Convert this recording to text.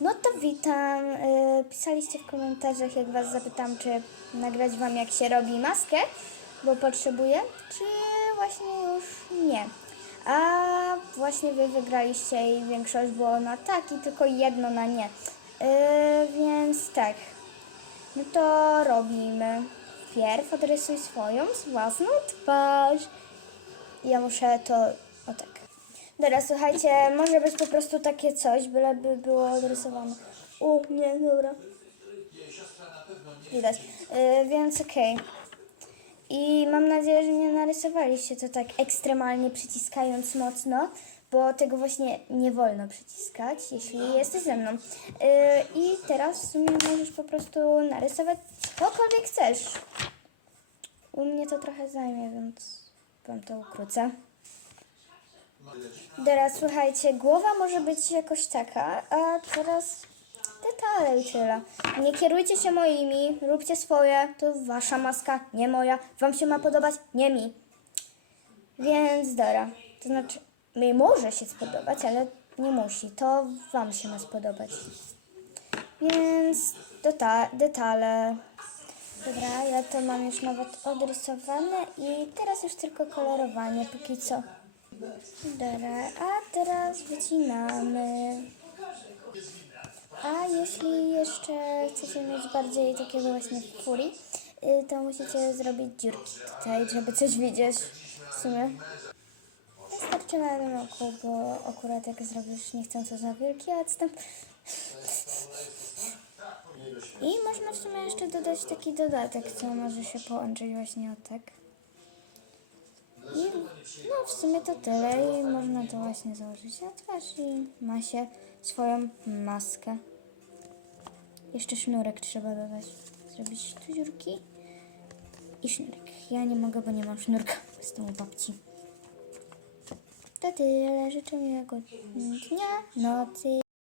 No to witam. Y, Pisaliście w komentarzach, jak was zapytam, czy nagrać wam, jak się robi maskę, bo potrzebuję, czy właśnie już nie. A właśnie wy wygraliście i większość było na tak i tylko jedno na nie. Y, więc tak. No to robimy. Pierw odrysuj swoją własną twarz. Ja muszę to. O tak. Dobra, słuchajcie, może być po prostu takie coś, byleby było odrysowane. O, nie, dobra. Widać. Y, więc okej. I mam nadzieję, że nie narysowaliście to tak ekstremalnie przyciskając mocno, bo tego właśnie nie wolno przyciskać, jeśli jesteś ze mną. Y, I teraz w sumie możesz po prostu narysować cokolwiek chcesz. U mnie to trochę zajmie, więc wam to ukrócę. Teraz słuchajcie, głowa może być jakoś taka, a teraz detale i tyle. Nie kierujcie się moimi, róbcie swoje, to wasza maska, nie moja. Wam się ma podobać, nie mi. Więc dobra, to znaczy mi może się spodobać, ale nie musi, to wam się ma spodobać. Więc deta- detale. Dobra, ja to mam już nawet odrysowane i teraz już tylko kolorowanie póki co. Dobra, a teraz wycinamy. A jeśli jeszcze chcecie mieć bardziej takiego właśnie furii, y, to musicie zrobić dziurki tutaj, żeby coś widzieć w sumie. Wystarczy na jednym oku, bo akurat jak zrobisz niechcąco za wielki odstęp. I można w sumie jeszcze dodać taki dodatek, co może się połączyć właśnie o tak. W sumie to tyle i można to właśnie założyć na twarz i ma się swoją maskę. Jeszcze sznurek trzeba dodać. Zrobić tu dziurki i sznurek. Ja nie mogę, bo nie mam sznurka. Jestem u babci. To tyle. Życzę miłego dnia, nocy.